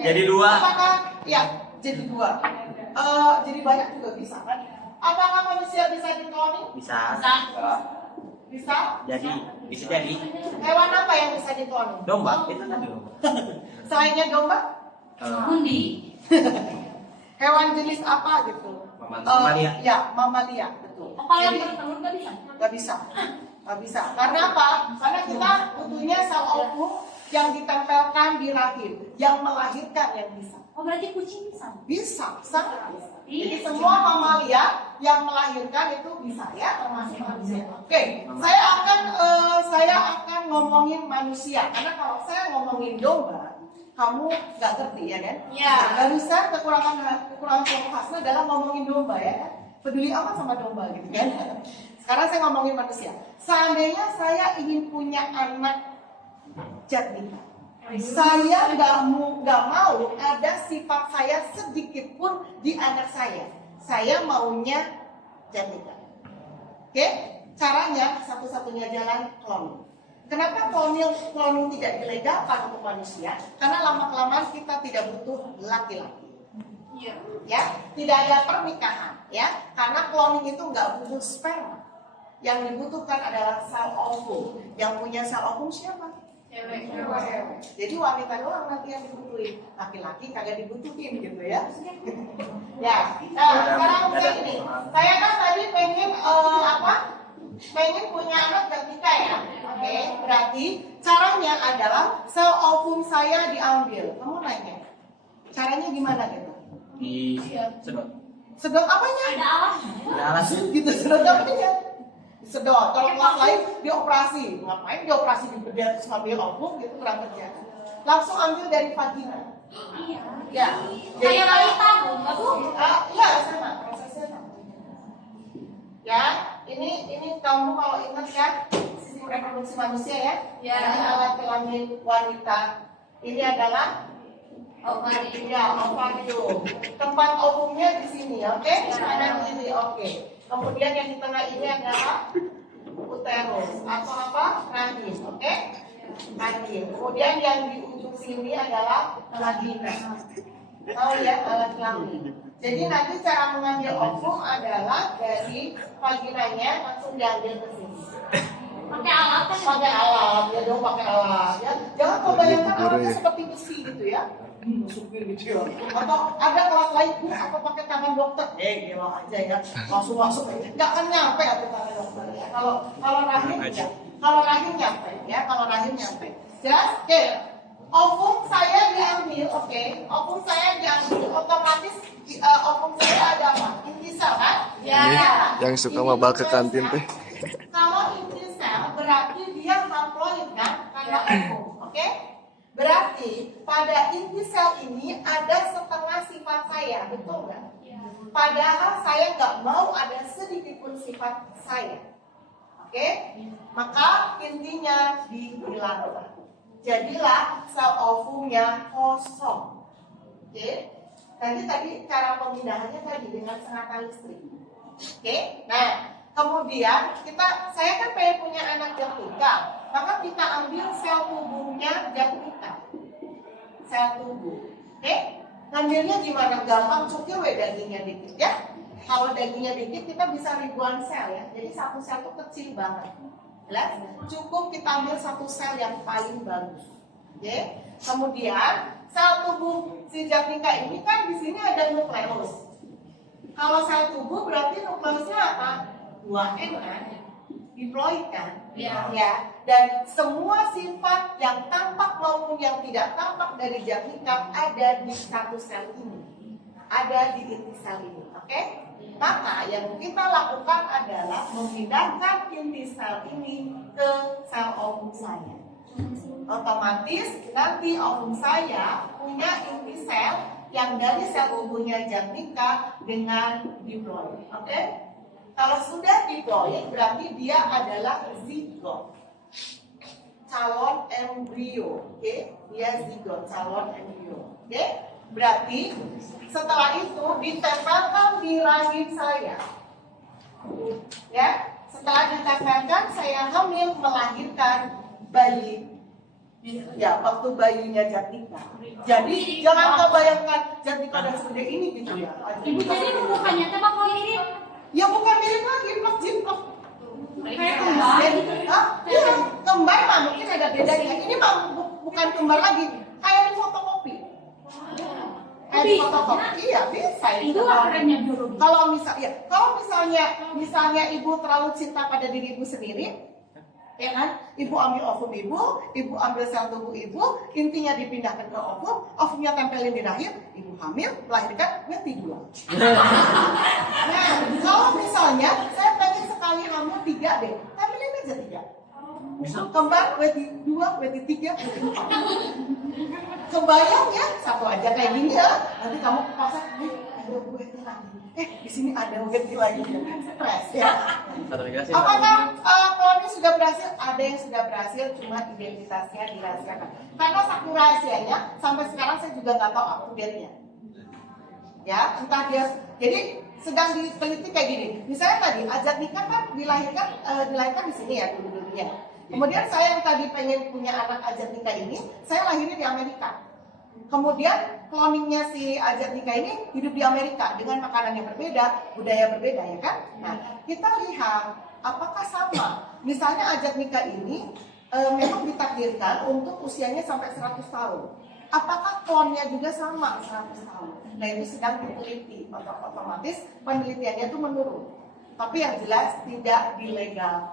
Jadi dua. Apakah ya jadi dua? Jadi banyak juga bisa kan? Apakah manusia bisa dikloning? Bisa. Bisa? Bisa jadi. Hewan apa yang bisa dikloning? Domba. Itu tadi domba. Selainnya domba? Undi. Hewan jenis apa gitu? Mamalia. Ya, mamalia, betul. Kalau yang Jadi, bertelur nggak bisa? nggak bisa. Nggak bisa. Karena apa? Karena kita butuhnya sel ovum yang ditempelkan di rahim, yang melahirkan yang bisa. Oh berarti kucing bisa? Bisa, sangat bisa. Jadi Iya. semua mamalia yang melahirkan itu bisa ya, termasuk manusia. Oke, saya akan ngomongin manusia karena kalau saya ngomongin domba, kamu nggak ngerti ya kan? Iya. Barusan kekurangan kelompok Hasna adalah ngomongin domba ya. Peduli amat sama domba gitu kan? Sekarang saya ngomongin manusia. Seandainya saya ingin punya anak jatnika, saya nggak mau ada sifat saya sedikit pun di anak saya. Saya maunya jatnika. Oke? Caranya satu-satunya jalan cloning. Kenapa cloning tidak dilegalkan untuk manusia? Karena lama-kelamaan kita tidak butuh laki-laki. Iya. Ya, tidak ada pernikahan. Ya, karena cloning itu nggak butuh sperma. Yang dibutuhkan adalah sel ovum. Yang punya sel ovum siapa? Cewek. Jadi wanita doang nanti yang dibutuhin, laki-laki kagak dibutuhin gitu ya. Ya, nah sekarang saya ini, saya kan tadi pengen pengen punya anak jatnika ya. Oke, berarti caranya adalah sel ovum saya diambil. Kamu nanya, caranya gimana gitu? Sedot. Sedot apanya? Ada alasnya. Ada alas. Gitu, sedot apanya? Sedot. Kalau kelas lain dioperasi, ngapain dioperasi di bedah terus ngambil ovum gitu kurang kerja. Langsung ambil dari vagina. Iya. Ya. Kayak bayi tabung, nggak bu? Iya sama prosesnya sama. Ya, ini kamu kalau ingat ya sistem reproduksi manusia ya. Ya. Ini alat kelamin wanita. Ini adalah Ovarium. ya ovarium. Tempat ovumnya di sini, oke? Ada di sini, oke. Kemudian yang di tengah ini adalah uterus atau apa? Rahim, oke? Rahim. Kemudian yang di ujung sini adalah vagina. Tahu ya alat kelamin. Jadi nanti cara mengambil ovum adalah dari vaginanya langsung diambil ke sini. Pakai alat kan? Pakai alat, ya dong pakai alat ya. Jangan kau bayangkan alatnya seperti besi gitu ya. Masukin gitu ya. Atau ada kelas lain atau pakai tangan dokter. Gila aja ya. Langsung masuk aja. Nggak akan nyampe atau tangan dokter ya. Kalau rahim ya. Kalau rahim nyampe ya. Kalau rahim nyampe. Jelas? Oke. Ovum saya diambil, oke. Ovum saya diambil otomatis ovum saya ada apa? Inti sel kan? Ya. Yang suka mabal ke kantin teh. Kalau inti sel berarti dia haploid kan? Karena ovum, oke? Berarti pada inti sel ini ada setengah sifat saya, betul nggak? Padahal saya nggak mau ada sedikit pun sifat saya, oke? Maka intinya dihilangkan. Jadilah sel ovumnya kosong, oke? Tadi cara pemindahannya tadi dengan sengatan listrik, oke? Nah, kemudian saya kan pengen punya anak jatnika, maka kita ambil sel tubuhnya jatnika, sel tubuh, oke? Ngambilnya gimana? Gampang, cukir dagingnya dikit ya. Kalau dagingnya dikit kita bisa ribuan sel ya, jadi satu sel itu kecil banget. Jelas? Cukup kita ambil satu sel yang paling bagus, oke? Kemudian sel tubuh si jatnika ini kan di sini ada nukleus. Kalau sel tubuh berarti nukleusnya apa? 2N kan? Diploid kan? Ya. Dan semua sifat yang tampak maupun yang tidak tampak dari jatnika ada di satu sel ini, ada di inti sel ini, oke? Maka yang kita lakukan adalah memindahkan inti sel ini ke sel ovum saya. Otomatis nanti ovum saya punya inti sel yang dari sel tubuhnya jatnika dengan diploid, oke? Kalau sudah diploid berarti dia adalah zigot, calon embrio, oke? Dia zigot, calon embrio, oke? Berarti setelah itu ditempelkan di rahim saya, ya. Setelah ditempelkan saya hamil melahirkan bayi Ya, waktu bayinya Jatnika. Jadi jangan kau bayangkan Jatnika udah segede ini gitu ya. Ibu jadi bukannya teh bakal mirip Ya bukan mirip lagi, plak jiplak. kayak kembar gitu. Iya, kembar mah mungkin ada bedanya. Ini mah bukan kembar lagi, kayak di fotokopi. Kayak di fotokopi, iya bisa Itu lah kerennya biologi. Kalau misalnya ibu terlalu cinta pada diri ibu sendiri, ya kan? Ibu ambil ovum ibu ambil sel tubuh ibu, intinya dipindahkan ke ovumnya tempelin di rahim, ibu hamil, melahirkan, mati dua. Nah, kalau misalnya saya pengen sekali hamil 3 deh, hamilin aja 3. Kembar, WT 2, WT 3, WT 4. Kebayang ya, satu aja kayak gini ya. Nanti kamu ke pasar, ada WT lagi. Di sini ada WT lagi. Stres ya. Apakah koloni sudah berhasil? Ada yang sudah berhasil, cuma identitasnya dirahasiakan. Karena saking rahasianya, sampai sekarang saya juga nggak tahu up to date-nya. Ya, entah dia. Jadi sedang diteliti kayak gini. Misalnya tadi Jatnika kan dilahirkan di sini ya dulunya. Kemudian saya yang tadi pengen punya anak Jatnika ini, saya lahirnya di Amerika. Kemudian cloningnya si Jatnika ini hidup di Amerika dengan makanan yang berbeda, budaya berbeda ya kan? Nah, kita lihat apakah sama. Misalnya Jatnika ini memang ditakdirkan untuk usianya sampai 100 tahun. Apakah klonnya juga sama 100 tahun? Nah, itu sedang diteliti. Otomatis penelitiannya itu menurun. Tapi yang jelas tidak ilegal.